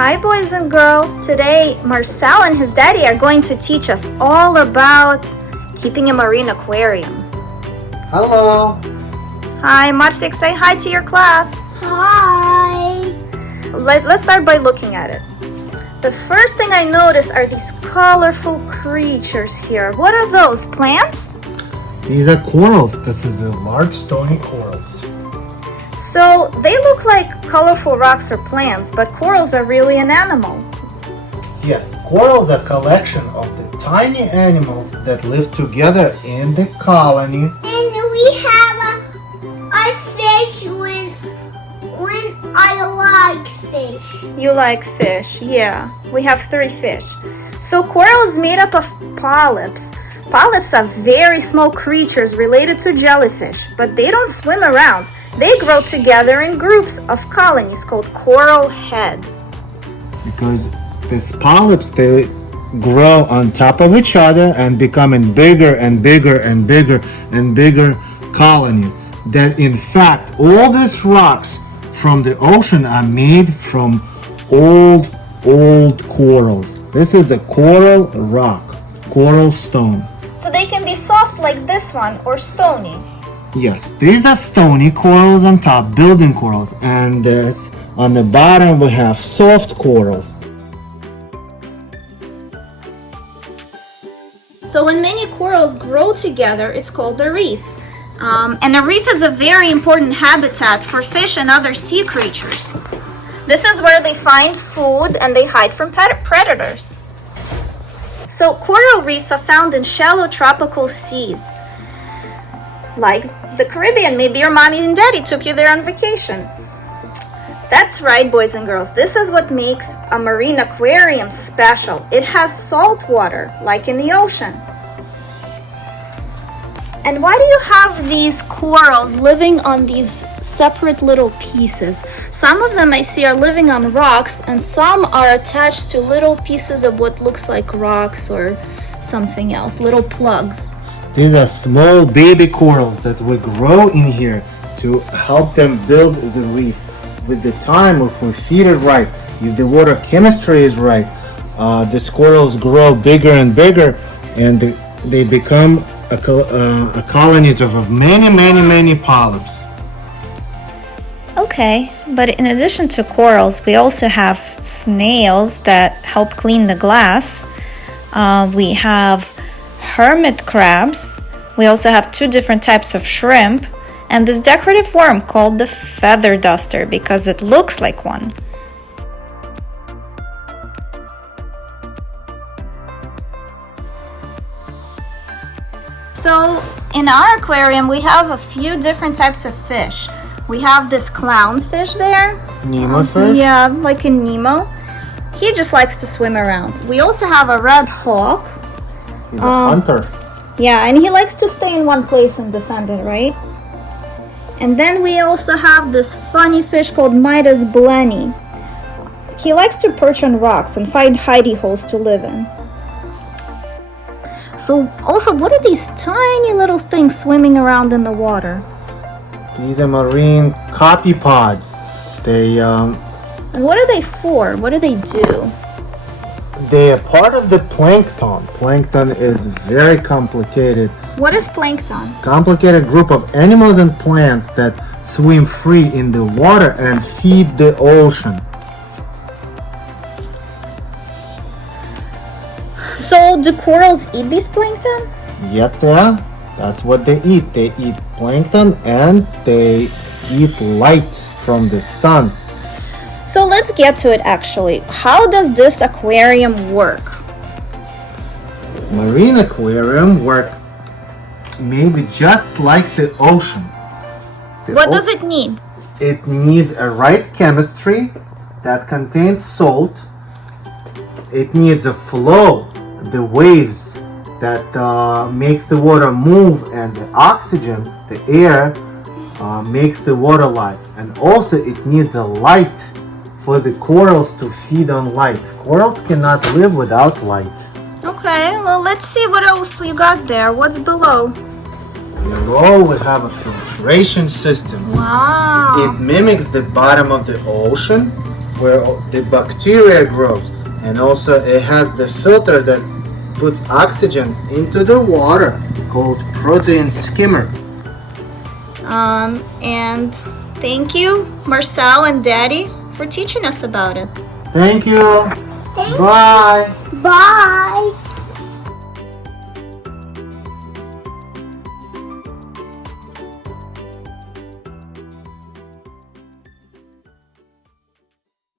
Hi boys and girls, today Marcel and his daddy are going to teach us all about keeping a marine aquarium. Hello. Hi Marcel, say hi to your class. Hi. Let's start by looking at it. The first thing I notice are these colorful creatures here. What are those, plants? These are corals. This is a large stony corals. So they look like colorful rocks or plants, but corals are really an animal. Yes, corals are a collection of the tiny animals that live together in the colony. And we have a fish when I like fish. You like fish, yeah. We have 3 fish. So coral is made up of polyps. Polyps are very small creatures related to jellyfish, but they don't swim around. They grow together in groups of colonies called coral head. Because these polyps, they grow on top of each other and become in bigger and bigger and bigger and bigger colony. That in fact, all these rocks from the ocean are made from old corals. This is a coral rock, coral stone. So they can be soft like this one or stony. Yes, these are stony corals on top, building corals, and this on the bottom we have soft corals. So when many corals grow together, it's called a reef. And a reef is a very important habitat for fish and other sea creatures. This is where they find food and they hide from predators. So coral reefs are found in shallow tropical seas, like the Caribbean. Maybe your mommy and daddy took you there on vacation. That's right, boys and girls. This is what makes a marine aquarium special. It has salt water, like in the ocean. And why do you have these corals living on these separate little pieces? Some of them I see are living on rocks, and some are attached to little pieces of what looks like rocks or something else, little plugs. These are small baby corals that will grow in here to help them build the reef. With the time, if we feed it right, if the water chemistry is right, these corals grow bigger and bigger, and they become a colonies of many polyps. Okay, but in addition to corals, we also have snails that help clean the glass. We have hermit crabs. We also have 2 different types of shrimp, and this decorative worm called the feather duster because it looks like one. So in our aquarium, we have a few different types of fish. We have this clownfish there. Nemo fish? Yeah, like in Nemo. He just likes to swim around. We also have a red hawk. He's a hunter. Yeah, and he likes to stay in one place and defend it, right? And then we also have this funny fish called Midas blenny. He likes to perch on rocks and find hidey holes to live in. So also, what are these tiny little things swimming around in the water? These are marine copepods. They And what are they for? What do they do? They are part of the plankton. Plankton is very complicated. What is plankton? Complicated group of animals and plants that swim free in the water and feed the ocean. So do corals eat these plankton? Yes, they are. That's what they eat. They eat plankton and they eat light from the sun. So let's get to it actually. How does this aquarium work? Marine aquarium works maybe just like the ocean. What does it need? It needs a right chemistry that contains salt. It needs a flow, the waves that makes the water move, and the oxygen, the air, makes the water light. And also it needs a light for the corals to feed on light. Corals cannot live without light. Okay, well let's see what else we got there. What's below? Below we have a filtration system. Wow. It mimics the bottom of the ocean where the bacteria grows, and also it has the filter that puts oxygen into the water called protein skimmer. And thank you, Marcel and Daddy, for teaching us about it. Thank you. Thank Bye. Bye.